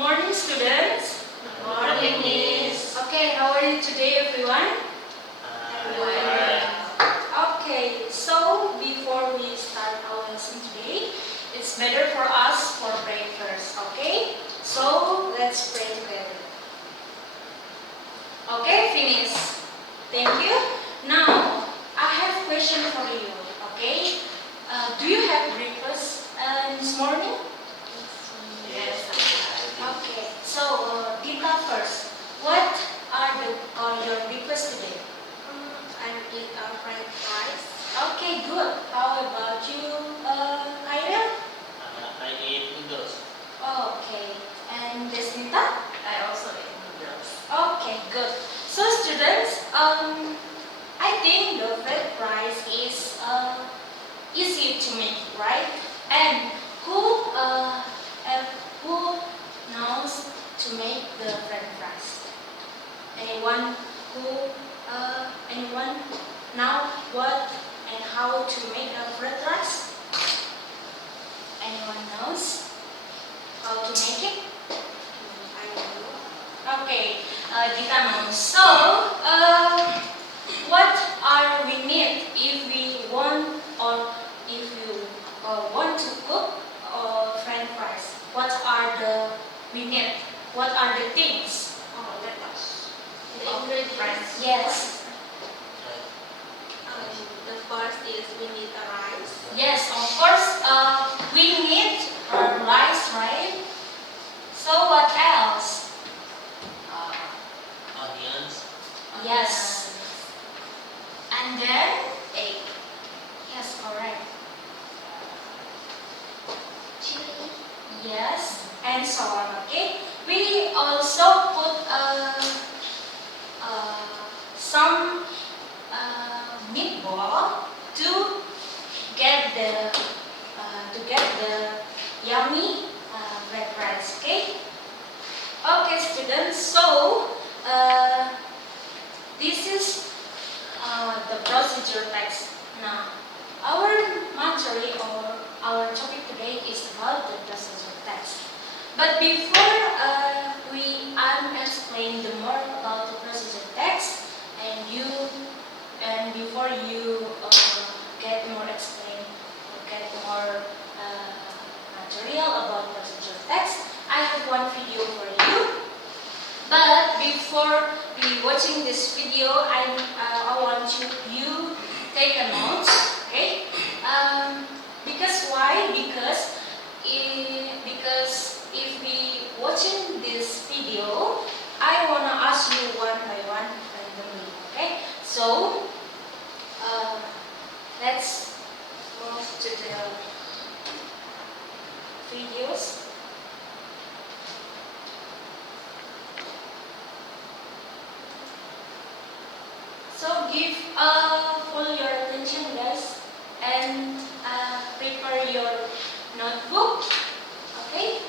morning, students. Good morning, Miss. Okay, how are you today, everyone? Okay, so before we start our lesson today, it's better for us for pray first, okay? So let's pray together. Okay, finish. Thank you. Now, I have a question for you, okay? Do you have breakfast this morning? Yes. Okay, so Gita first. What are your breakfast today? I eat French fries. Okay, good. How about you, Kyril? I eat noodles. Okay, and Desnita? I also eat noodles. Okay, good. So students, I think the French fries is easy to make, right? And who knows to make the French fries? Anyone anyone know what and how to make the French fries? Anyone knows how to make it? I know. Okay, Gita knows. So, what are we need if we want or if you want to cook French fries? What are the we need? What are the things? Oh, let us. The ingredients. Yes, The first is we need the rice. yes, of course. We need rice, right? So what else? Onions. Yes, and then Egg. yes, correct. Chili. Yes, and so on. Okay. We also put some meatball to get the yummy red rice. Okay. Okay, students. So this is the procedure text. Now, our material or our topic today is about the procedure text. But before I'm explain the more about the procedure text, and before you get more explain or get more material about procedure text, I have one video for you. But before we watching this video, I want you take a note, okay? Because why? Because if we watching this video, I wanna ask you one by one randomly, okay? So let's move to the videos. So give full your attention, guys, and prepare your notebook. Okay.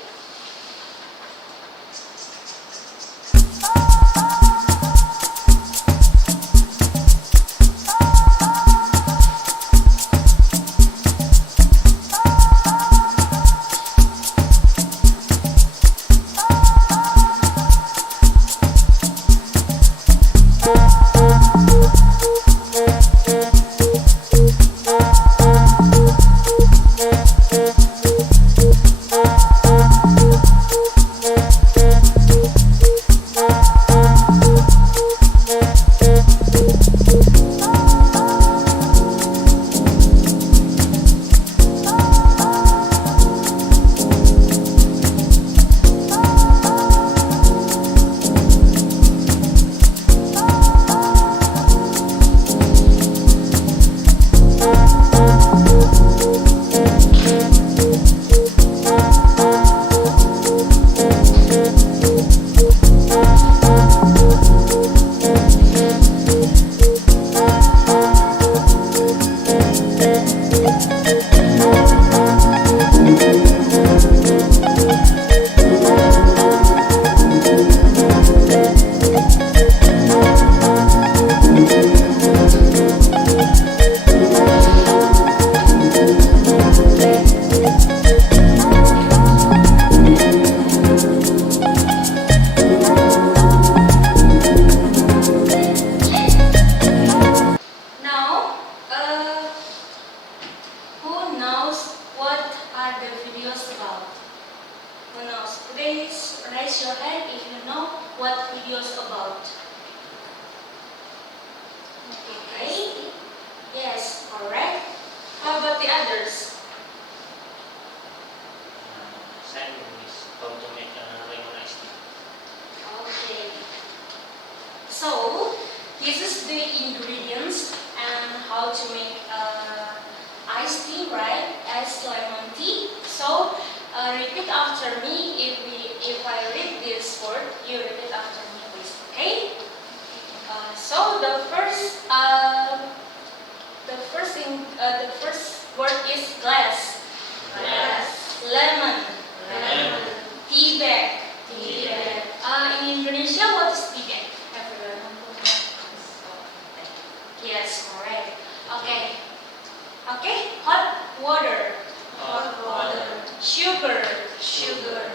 your hand if you know what video is about. Okay? Yes, correct. How about the others? Second is how to make lemon iced tea. Okay. So, this is the ingredients and how to make iced tea, right? Iced lemon tea. So, repeat after me. If I read this word, you repeat after me, please. Okay? So the first word is glass. Glass. Lemon. Lemon. Tea bag. Tea bag. In Indonesia, what is tea bag? Everyone. Yes, correct. Okay. Okay. Hot water. Hot water. Sugar. Sugar.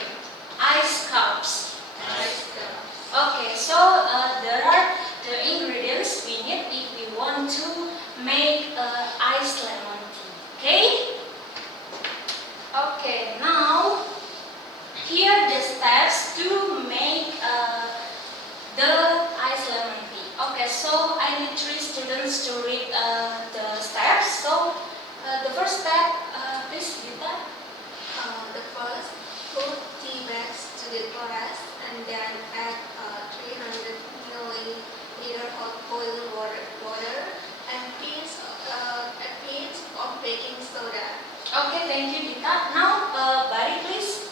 Ice cups. Ice cup. Okay, so there are the ingredients we need if we want to make iced lemon tea. Okay? Okay, now here are the steps to make the iced lemon tea. Okay, so I need 3 students to read the steps. So the first step, please read that. The first, put tea bags to the glass and then add 300 milliliter hot boiling water and pinch of baking soda. Okay, thank you, Dita. Now, Bari, please.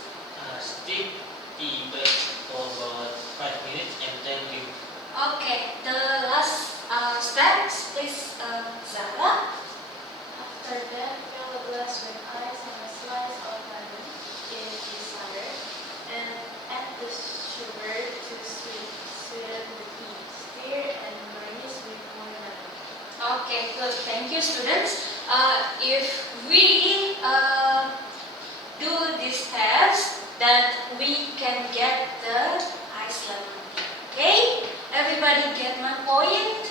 Steep tea bag for about 5 minutes and then remove. Okay, the last steps, please, Zara. After that, fill a glass with ice and a slice of lemon if desired, and add the sugar to sweeten the tea. Stir and garnish with more lemon. Okay, good. Thank you, students. If we do these steps, that we can get the iced lemon tea. Okay? Everybody get my point?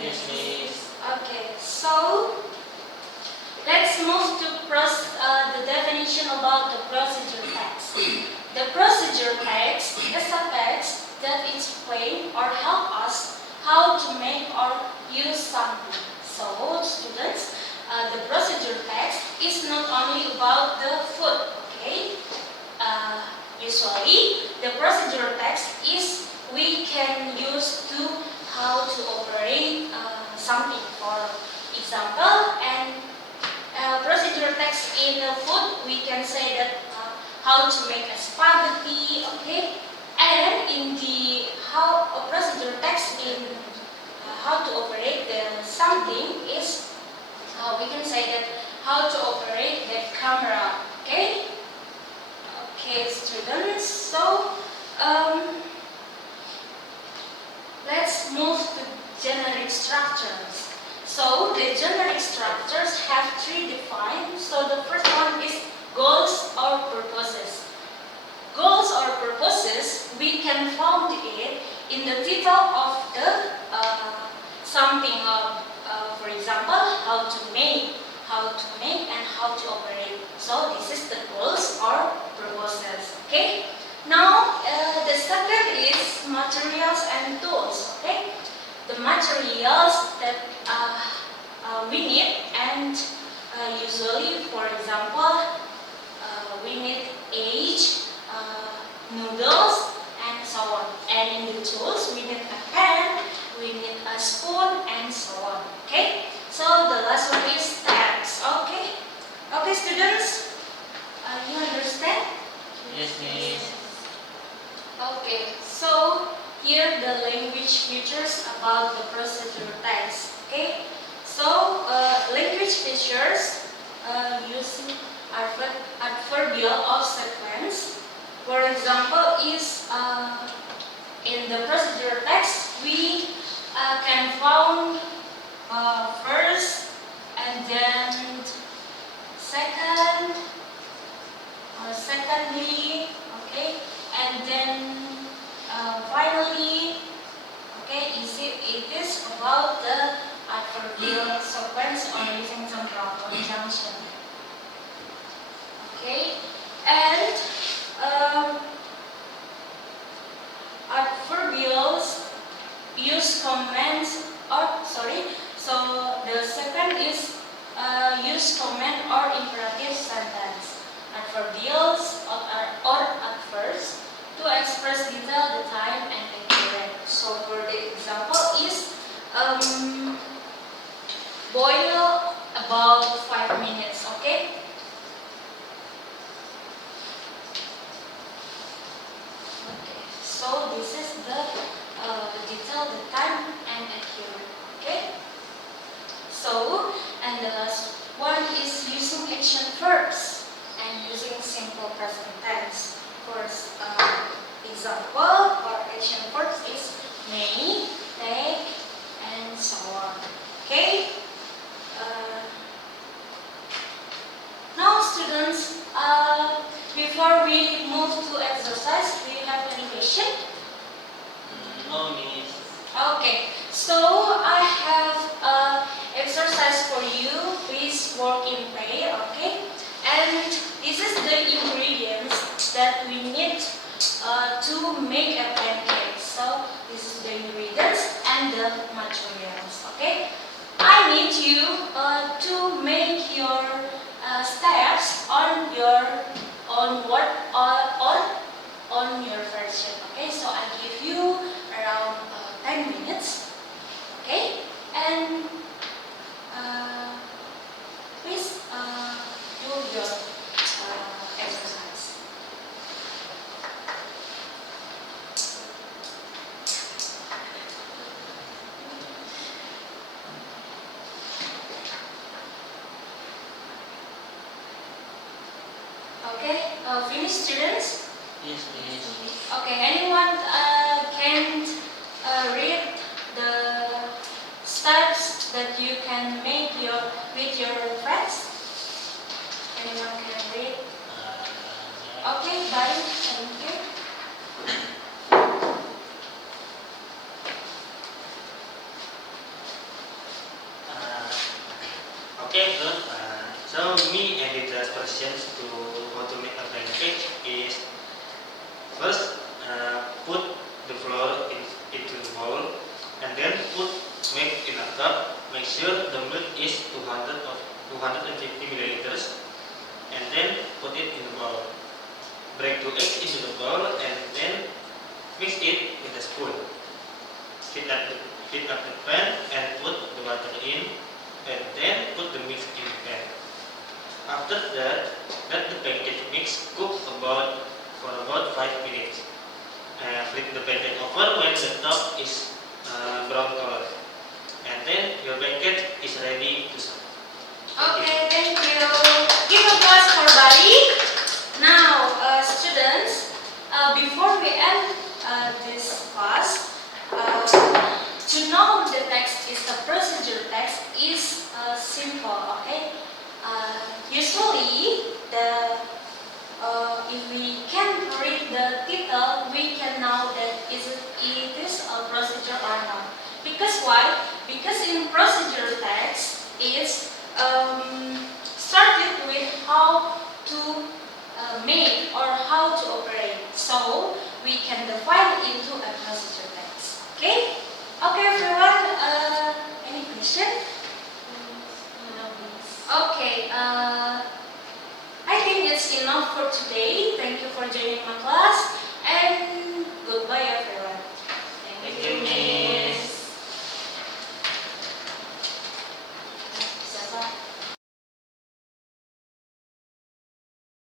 Yes, miss. Okay, so let's move to the definition about the procedure text. The procedure text is a text that explains or help us how to make or use something. So, students, the procedure text is not only about the food, okay? Usually, the procedure text is we can use to how to operate something. For example, and procedure text in food, we can say that how to make a spaghetti, okay? And in the how a procedure text in how to operate the something is we can say that how to operate the camera, okay? Okay, students. So let's move to generic structures. So the generic structures have 3 defined. So the first one is goals or purposes. Goals or purposes, we can find it in the title of the something. For example, how to make, and how to operate. So this is the goals or purposes. Okay. Now the second is materials and tools. Okay. The materials that we need, and usually, for example, we need egg, noodles, and so on. And in the tools, we need a pen, we need a spoon, and so on. Okay? So the last one is steps. Okay? Okay, students? You understand? Yes, miss. Okay, so here the language features about the procedure text. Okay, so language features using adverbial of sequence. For example, is in the procedure text we can found first and then second or secondly, okay, and then finally, okay, it is about the adverbial sequence or using some proper conjunction. Okay, and use commands so the second is use command or imperative sentence. Adverbials or adverbs to express detail, the time, and accurate. So for the example is boil about 5 minutes, okay? Okay, so this is the detail, the time, and accurate, okay? So, and the last one is using action verbs and using simple present tense. For example, or action verbs is may, take, and so on. Okay? Now students, before we move to exercise, do you have any question? No need. Okay, so I have exercise for you. Please work in pair, okay? And this is the ingredients that we need to make a pancake. So this is the ingredients and the materials, okay? I need you to make your steps on your on what on your version, okay? So I give you around 10 minutes, okay? And please do your exercise. Okay, finish students? Yes, please. Okay, anyone can read the steps that you can make with your friends? Anyone can read? Yeah. Okay, bye. Thank you. Okay, good. So me and the questions to how to make a pancake is first put the flour into the bowl and then put milk in a cup. Make sure the milk is 250 milliliters and then put it in the bowl. Break 2 eggs into the bowl and then mix it with a spoon. Heat up the pan and put the water in and then put the mix in the pan. After that, let the pancake mix cook for about 5 minutes. Flip the pancake over when the top is brown color. And then your pancake is ready to serve. Okay, thank you. Give applause for Bali. Now, students, before we end this class, to know the text is the procedure text is simple, okay? Usually, if we can read the title, we can know that it is a procedure or not. Because why? Because in procedure text, it's started with how to make or how to operate. So we can define into a procedure text. Okay? Okay, everyone. Any question? No, please. Okay. I think it's enough for today. Thank you for joining my class and goodbye, everyone.